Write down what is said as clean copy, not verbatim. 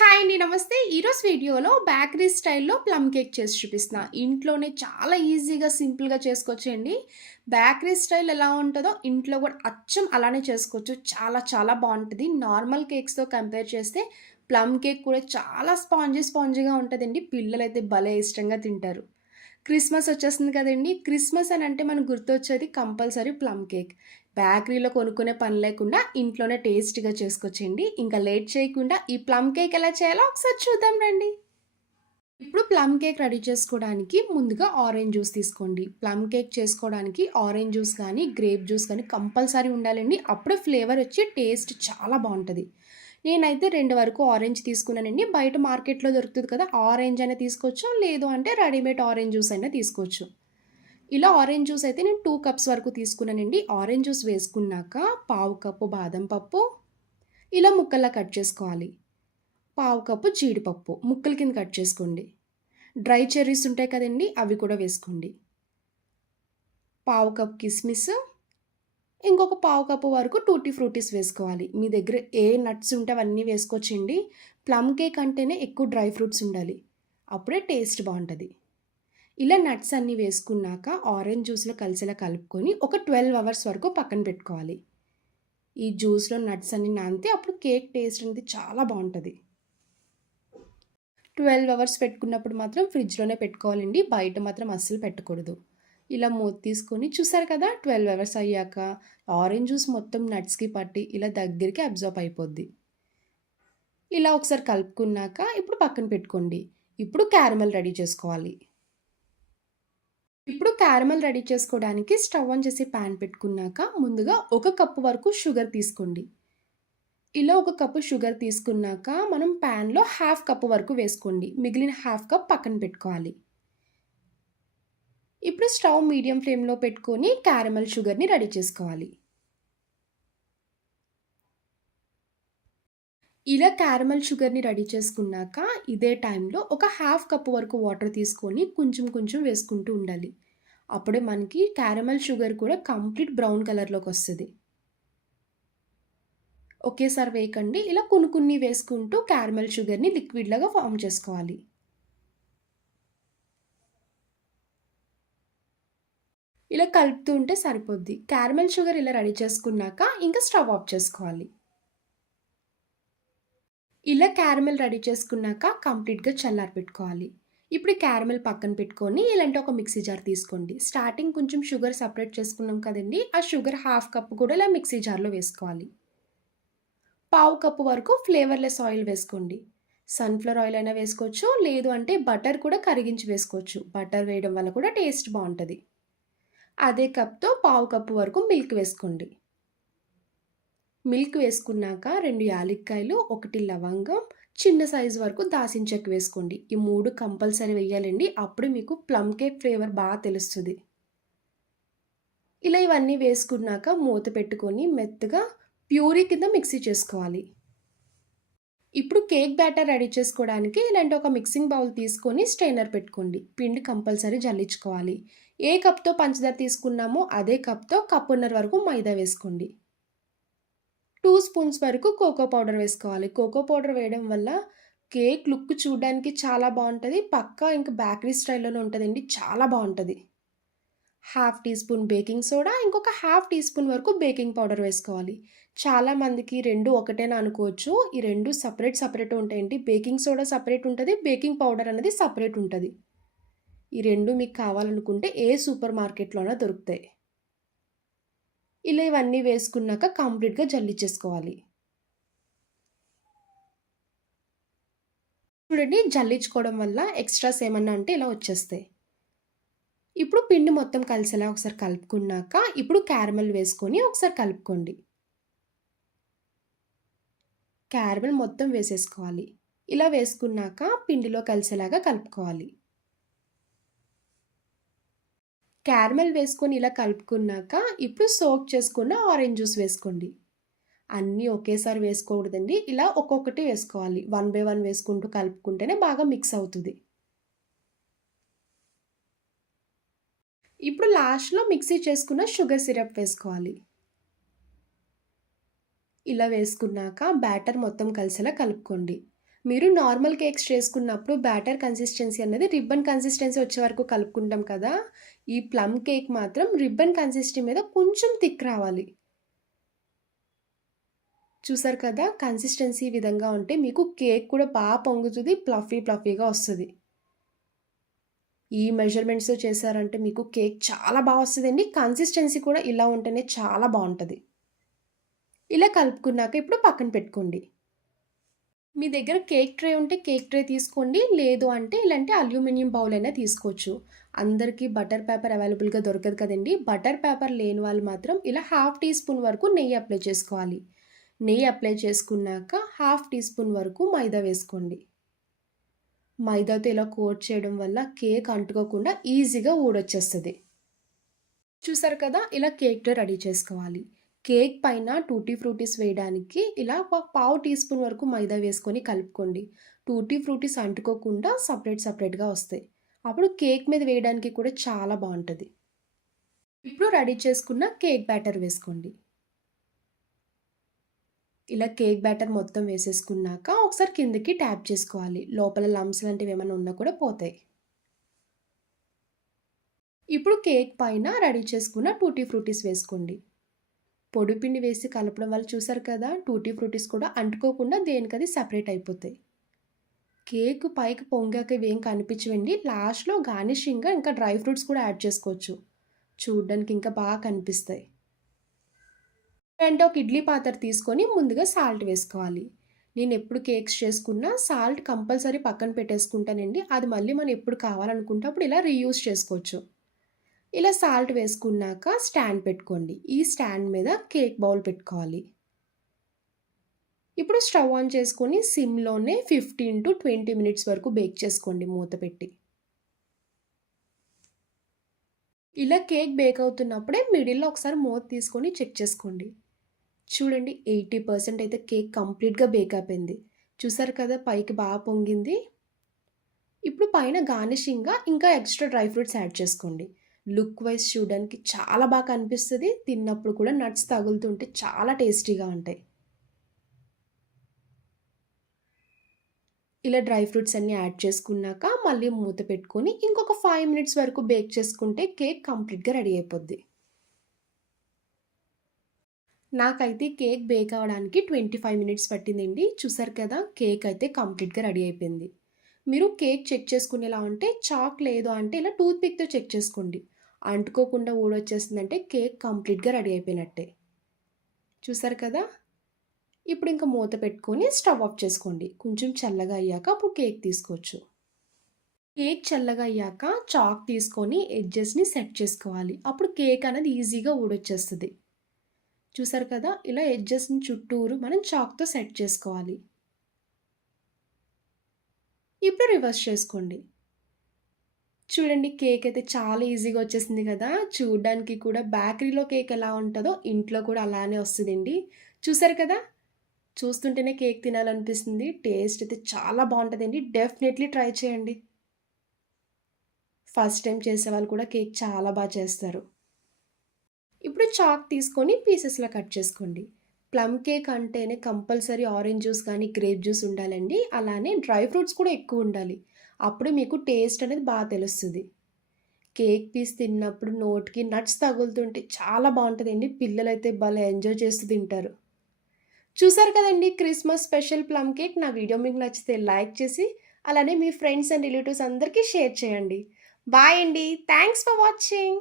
Hi అండి. నమస్తే. ఈరోజు వీడియోలో బేకరీ స్టైల్‌లో ప్లమ్ కేక్ చేసి చూపిస్తున్నా. ఇంట్లోనే చాలా ఈజీగా, సింపుల్‌గా చేసుకోవచ్చండి. బేకరీ స్టైల్ ఎలా ఉంటదో ఇంట్లో కూడా అచ్చం అలానే చేసుకోవచ్చు. చాలా చాలా బావుంటది. నార్మల్ కేక్స్‌తో కంపేర్ చేస్తే ప్లమ్ కేక్ కూడా చాలా స్పాంజీగా ఉంటదండి. పిల్లలైతే భలే ఇష్టంగా తింటారు. క్రిస్మస్ వచ్చేస్తుంది కదండీ! క్రిస్మస్ అనంటే మనకు గుర్తొచ్చేది కంపల్సరీ ప్లమ్ కేక్. బేకరీలో కొనుక్కునే పని లేకుండా ఇంట్లోనే టేస్టీగా చేసుకోవచ్చండి. ఇంకా లేట్ చేయకుండా ఈ ప్లమ్ కేక్ ఎలా చేయాలో ఒకసారి చూద్దాం రండి. ఇప్పుడు ప్లమ్ కేక్ రెడీ చేసుకోవడానికి ముందుగా ఆరెంజ్ జ్యూస్ తీసుకోండి. ప్లమ్ కేక్ చేసుకోవడానికి ఆరెంజ్ జ్యూస్ కానీ, గ్రేప్ జ్యూస్ కానీ కంపల్సరీ ఉండాలండి. అప్పుడే ఫ్లేవర్ వచ్చి టేస్ట్ చాలా బావుంటది. నేనైతే 2 వరకు ఆరెంజ్ తీసుకున్నానండి. బయట మార్కెట్‌లో దొరుకుతది కదా! ఆరెంజ్ అయినా తీసుకోవచ్చు. లేదు అంటే రెడీమేడ్ ఆరెంజ్ జ్యూస్ అయినా తీసుకోవచ్చు. ఇలా ఆరెంజ్ జ్యూస్ అయితే నేను 2 కప్స్ వరకు తీసుకున్నానండి. ఆరెంజ్ జ్యూస్ వేసుకున్నాక పావు కప్పు బాదం పప్పు ఇలా ముక్కల్లా కట్ చేసుకోవాలి. పావు కప్పు జీడిపప్పు ముక్కల కింద కట్ చేసుకోండి. డ్రై చెర్రీస్ ఉంటాయి కదండీ! అవి కూడా వేసుకోండి. పావు కప్ కిస్మిస్, ఇంకొక పావు కప్పు వరకు టూటీ ఫ్రూటీస్ వేసుకోవాలి. మీ దగ్గర ఏ నట్స్ ఉంటే అవన్నీ వేసుకోవచ్చండి. ప్లమ్ కేక్ అంటేనే ఎక్కువ డ్రై ఫ్రూట్స్ ఉండాలి. అప్పుడే టేస్ట్ బావుంటది. ఇలా నట్స్ అన్నీ వేసుకున్నాక ఆరెంజ్ జ్యూస్‌లో కలిసేలా కలుపుకొని ఒక 12 అవర్స్ వరకు పక్కన పెట్టుకోవాలి. ఈ జ్యూస్‌లో నట్స్ అన్నీ నానితే అప్పుడు కేక్ టేస్ట్ అనేది చాలా బావుంటది. 12 అవర్స్ పెట్టుకున్నప్పుడు మాత్రం ఫ్రిడ్జ్‌లోనే పెట్టుకోవాలండి. బయట మాత్రం అస్సలు పెట్టకూడదు. ఇలా మూత తీసుకొని చూసారు కదా! 12 అవర్స్ అయ్యాక ఆరెంజ్ జ్యూస్ మొత్తం నట్స్‌కి పట్టి ఇలా దగ్గరికి అబ్జార్బ్ అయిపోద్ది. ఇలా ఒకసారి కలుపుకున్నాక ఇప్పుడు పక్కన పెట్టుకోండి. ఇప్పుడు క్యారమెల్ రెడీ చేసుకోవాలి. ఇప్పుడు క్యారమెల్ రెడీ చేసుకోవడానికి స్టవ్ ఆన్ చేసి పాన్ పెట్టుకున్నాక ముందుగా ఒక కప్పు వరకు షుగర్ తీసుకోండి. ఇలా ఒక కప్పు షుగర్ తీసుకున్నాక మనం పాన్‌లో హాఫ్ కప్పు వరకు వేసుకోండి. మిగిలిన హాఫ్ కప్ పక్కన పెట్టుకోవాలి. ఇప్పుడు స్టవ్ మీడియం ఫ్లేమ్‌లో పెట్టుకొని క్యారమెల్ షుగర్‌ని రెడీ చేసుకోవాలి. ఇలా క్యారమెల్ షుగర్‌ని రెడీ చేసుకున్నాక ఇదే టైంలో ఒక హాఫ్ కప్పు వరకు వాటర్ తీసుకొని కొంచెం కొంచెం వేసుకుంటూ ఉండాలి. అప్పుడే మనకి క్యారమెల్ షుగర్ కూడా కంప్లీట్ బ్రౌన్ కలర్‌లోకొస్తది. ఒకేసారి వేయకండి. ఇలా కొన్ని కొన్ని వేసుకుంటూ క్యారమెల్ షుగర్‌ని లిక్విడ్ లాగా ఫార్మ్ చేసుకోవాలి. ఇలా కలుపుతూ ఉంటే సరిపోద్ది. క్యారమెల్ షుగర్ ఇలా రెడీ చేసుకున్నాక ఇంకా స్టవ్ ఆఫ్ చేసుకోవాలి. ఇలా క్యారమెల్ రెడీ చేసుకున్నాక కంప్లీట్‌గా చల్లారపెట్టుకోవాలి. ఇప్పుడు ఈ క్యారమెల్ పక్కన పెట్టుకొని ఇలాంటి ఒక మిక్సీ జార్ తీసుకోండి. స్టార్టింగ్ కొంచెం షుగర్ సెపరేట్ చేసుకున్నాం కదండీ! ఆ షుగర్ హాఫ్ కప్ కూడా ఇలా మిక్సీ జార్‌లో వేసుకోవాలి. పావు కప్పు వరకు ఫ్లేవర్‌లెస్ ఆయిల్ వేసుకోండి. సన్‌ఫ్లవర్ ఆయిల్ అయినా వేసుకోవచ్చు. లేదు అంటే బటర్ కూడా కరిగించి వేసుకోవచ్చు. బటర్ వేయడం వల్ల కూడా టేస్ట్ బావుంటది. అదే కప్‌తో పావు కప్పు వరకు మిల్క్ వేసుకోండి. మిల్క్ వేసుకున్నాక 2 యాలక్కాయలు, 1 లవంగం, చిన్న సైజు వరకు దాల్చిన చెక్క వేసుకోండి. ఈ 3 కంపల్సరీ వేయాలండి. అప్పుడే మీకు ప్లమ్ కేక్ ఫ్లేవర్ తెలుస్తది. ఇలా ఇవన్నీ వేసుకున్నాక మూత పెట్టుకొని మెత్తగా ప్యూరీ కింద మిక్సీ చేసుకోవాలి. ఇప్పుడు కేక్ బ్యాటర్ రెడీ చేసుకోవడానికి ఇలాంటి ఒక మిక్సింగ్ బౌల్ తీసుకొని స్ట్రెయినర్ పెట్టుకోండి. పిండి కంపల్సరీ జల్లించుకోవాలి. ఏ కప్‌తో పంచదార తీసుకున్నామో అదే కప్‌తో కప్పున్నర వరకు మైదా వేసుకోండి. 2 స్పూన్స్ వరకు కోకో పౌడర్ వేసుకోవాలి. కోకో పౌడర్ వేయడం వల్ల కేక్ లుక్ చూడడానికి చాలా బావుంటది. పక్కా ఇంక బేకరీ స్టైల్‌లోనే ఉంటదండి. చాలా బావుంటది. Half teaspoon baking soda, ఇంకొక హాఫ్ టీ స్పూన్ వరకు బేకింగ్ పౌడర్ వేసుకోవాలి. చాలామందికి 2 ఒకటేనా అనుకోవచ్చు. ఈ 2 సెపరేట్ ఉంటాయండి. బేకింగ్ సోడా సెపరేట్ ఉంటది. బేకింగ్ పౌడర్ అనేది సెపరేట్ ఉంటది. ఈ 2 మీకు కావాలనుకుంటే ఏ సూపర్ మార్కెట్‌లోనా దొరుకుతాయి. ఇలా ఇవన్నీ వేసుకున్నాక కంప్లీట్‌గా జల్లించేసుకోవాలి. చూడండి జల్లించుకోవడం వల్ల ఎక్స్‌ట్రాస్ ఏమన్నా ఉంటే ఇలా వచ్చేస్తాయి. ఇప్పుడు పిండి మొత్తం కలిసేలా ఒకసారి కలుపుకున్నాక ఇప్పుడు క్యారమెల్ వేసుకొని ఒకసారి కలుపుకోండి. క్యారమెల్ మొత్తం వేసేసుకోవాలి. ఇలా వేసుకున్నాక పిండిలో కలిసేలాగా కలుపుకోవాలి. క్యారమెల్ వేసుకొని ఇలా కలుపుకున్నాక ఇప్పుడు సోక్ చేసుకున్న ఆరెంజ్ జ్యూస్ వేసుకోండి. అన్నీ ఒకేసారి వేసుకోకూడదండి. ఇలా ఒక్కొక్కటి వేసుకోవాలి. 1 బై 1 వేసుకుంటూ కలుపుకుంటేనే బాగా మిక్స్ అవుతది. ఇప్పుడు లాస్ట్‌లో మిక్సీ చేసుకున్న షుగర్ సిరప్ వేసుకోవాలి. ఇలా వేసుకున్నాక బ్యాటర్ మొత్తం కలిసేలా కలుపుకోండి. మీరు నార్మల్ కేక్స్ చేసుకున్నప్పుడు బ్యాటర్ కన్సిస్టెన్సీ అనేది రిబ్బన్ కన్సిస్టెన్సీ వచ్చే వరకు కలుపుకుంటాం కదా! ఈ ప్లమ్ కేక్ మాత్రం రిబ్బన్ కన్సిస్టెన్సీ మీద కొంచెం థిక్ రావాలి. చూసారు కదా! కన్సిస్టెన్సీ ఈ విధంగా ఉంటే మీకు కేక్ కూడా పొంగుతుంది. ఫ్లఫీగా వస్తది. ఈ మెజర్‌మెంట్స్‌తో చేశారంటే మీకు కేక్ చాలా వస్తదండి. కన్సిస్టెన్సీ కూడా ఇలా ఉంటేనే చాలా బావుంటది. ఇలా కలుపుకున్నాక ఇప్పుడు పక్కన పెట్టుకోండి. మీ దగ్గర కేక్ ట్రే ఉంటే కేక్ ట్రే తీసుకోండి. లేదు అంటే ఇలాంటి అల్యూమినియం బౌల్ అయినా తీసుకోవచ్చు. అందరికీ బటర్ పేపర్ అవైలబుల్‌గా దొరకదు కదండీ! బటర్ పేపర్ లేని వాళ్ళు మాత్రం ఇలా హాఫ్ టీ స్పూన్ వరకు నెయ్యి అప్లై చేసుకోవాలి. నెయ్యి అప్లై చేసుకున్నాక హాఫ్ టీ స్పూన్ వరకు మైదా వేసుకోండి. మైదాతో ఇలా కోట్ చేయడం వల్ల కేక్ అంటుకోకుండా ఈజీగా ఊడొచ్చేస్తది. చూసారు కదా! ఇలా కేక్ ట్రే రెడీ చేసుకోవాలి. కేక్ పైన టూటీ ఫ్రూటీస్ వేయడానికి ఇలా ఒక పావు టీ స్పూన్ వరకు మైదా వేసుకొని కలుపుకోండి. టూటీ ఫ్రూటీస్ అంటుకోకుండా సెపరేట్‌గా వస్తాయి. అప్పుడు కేక్ మీద వేయడానికి కూడా చాలా బావుంటది. ఇప్పుడు రెడీ చేసుకున్న కేక్ బ్యాటర్ వేసుకోండి. ఇలా కేక్ బ్యాటర్ మొత్తం వేసేసుకున్నాక ఒకసారి కిందకి ట్యాప్ చేసుకోవాలి. లోపల లంప్స్ లాంటివి ఏమైనా ఉన్నా కూడా పోతాయి. ఇప్పుడు కేక్ పైన రెడీ చేసుకున్న టూటీ ఫ్రూటీస్ వేసుకోండి. పొడిపిండి వేసి కలపడం వల్ల చూసారు కదా! టూటీ ఫ్రూటీస్ కూడా అంటుకోకుండా దేనికది సెపరేట్ అయిపోతాయి. కేక్ పైకి పొంగాక ఇవేం కనిపించవండి. లాస్ట్‌లో గార్నిషింగ్‌గా ఇంకా డ్రై ఫ్రూట్స్ కూడా యాడ్ చేసుకోవచ్చు. చూడ్డానికి ఇంకా కనిపిస్తాయి. అంటే ఒక ఇడ్లీ పాత్ర తీసుకొని ముందుగా సాల్ట్ వేసుకోవాలి. నేను ఎప్పుడు కేక్స్ చేసుకున్నా సాల్ట్ కంపల్సరీ పక్కన పెట్టేసుకుంటానండి. అది మళ్ళీ మనం ఎప్పుడు కావాలనుకుంటే అప్పుడు ఇలా రీయూజ్ చేసుకోవచ్చు. ఇలా సాల్ట్ వేసుకున్నాక స్టాండ్ పెట్టుకోండి. ఈ స్టాండ్ మీద కేక్ బౌల్ పెట్టుకోవాలి. ఇప్పుడు స్టవ్ ఆన్ చేసుకొని సిమ్‌లోనే 15-20 మినిట్స్ వరకు బేక్ చేసుకోండి మూత పెట్టి. ఇలా కేక్ బేక్ అవుతున్నప్పుడే మిడిల్‌లో ఒకసారి మూత తీసుకొని చెక్ చేసుకోండి. చూడండి 80% అయితే కేక్ కంప్లీట్‌గా బేక్ అయిపోయింది. చూసారు కదా! పైకి పొంగింది. ఇప్పుడు పైన గార్నిషింగ్‌గా ఇంకా ఎక్స్‌ట్రా డ్రై ఫ్రూట్స్ యాడ్ చేసుకోండి. లుక్ వైస్ చూడడానికి చాలా కనిపిస్తది. తిన్నప్పుడు కూడా నట్స్ తగులుతుంటే చాలా టేస్టీగా ఉంటాయి. ఇలా డ్రై ఫ్రూట్స్ అన్నీ యాడ్ చేసుకున్నాక మళ్ళీ మూత పెట్టుకొని ఇంకొక 5 మినిట్స్ వరకు బేక్ చేసుకుంటే కేక్ కంప్లీట్‌గా రెడీ అయిపోద్ది. నాకైతే కేక్ బేక్ అవ్వడానికి 25 మినిట్స్ పట్టిందండి. చూసారు కదా! కేక్ అయితే కంప్లీట్‌గా రెడీ అయిపోయింది. మీరు కేక్ చెక్ చేసుకునేలా ఉంటే చాక్ లేదు అంటే ఇలా టూత్ పిక్‌తో చెక్ చేసుకోండి. అంటుకోకుండా ఊడొచ్చేసిందంటే కేక్ కంప్లీట్‌గా రెడీ అయిపోయినట్టే. చూసారు కదా! ఇప్పుడు ఇంకా మూత పెట్టుకొని స్టవ్ ఆఫ్ చేసుకోండి. కొంచెం చల్లగా అయ్యాక అప్పుడు కేక్ తీసుకోవచ్చు. కేక్ చల్లగా అయ్యాక చాక్ తీసుకొని ఎడ్జెస్‌ని సెట్ చేసుకోవాలి. అప్పుడు కేక్ అనేది ఈజీగా ఊడొచ్చేస్తది. చూసారు కదా! ఇలా ఎడ్జెస్‌ని చుట్టూరు మనం చాక్‌తో సెట్ చేసుకోవాలి. ఇప్పుడు రివర్స్ చేసుకోండి. చూడండి కేక్ అయితే చాలా ఈజీగా వచ్చేసింది కదా! చూడ్డానికి కూడా బేకరీలో కేక్ ఎలా ఉంటదో ఇంట్లో కూడా అలానే వస్తదండి. చూసారు కదా! చూస్తుంటేనే కేక్ తినాలనిపిస్తుంది. టేస్ట్ అయితే చాలా బావుంటదండి. డెఫినెట్‌లీ ట్రై చేయండి. ఫస్ట్ టైమ్ చేసేవాళ్ళు కూడా కేక్ చాలా చేస్తారు. ఇప్పుడు చాక్ తీసుకొని పీసెస్‌లా కట్ చేసుకోండి. ప్లమ్ కేక్ అంటేనే కంపల్సరీ ఆరెంజ్ జ్యూస్ కానీ, గ్రేప్ జ్యూస్ ఉండాలండి. అలానే డ్రై ఫ్రూట్స్ కూడా ఎక్కువుండాలి. అప్పుడే మీకు టేస్ట్ అనేది తెలుస్తది. కేక్ పీస్ తిన్నప్పుడు నోటికి నట్స్ తగులుతుంటే చాలా బావుంటదండి. పిల్లలైతే భలే ఎంజాయ్ చేస్తూ తింటారు. చూసారు కదండీ క్రిస్మస్ స్పెషల్ ప్లమ్ కేక్. నా వీడియో మీకు నచ్చితే లైక్ చేసి, అలానే మీ ఫ్రెండ్స్ అండ్ రిలేటివ్స్ అందరికీ షేర్ చేయండి. బాయ్ అండి. Thanks for watching.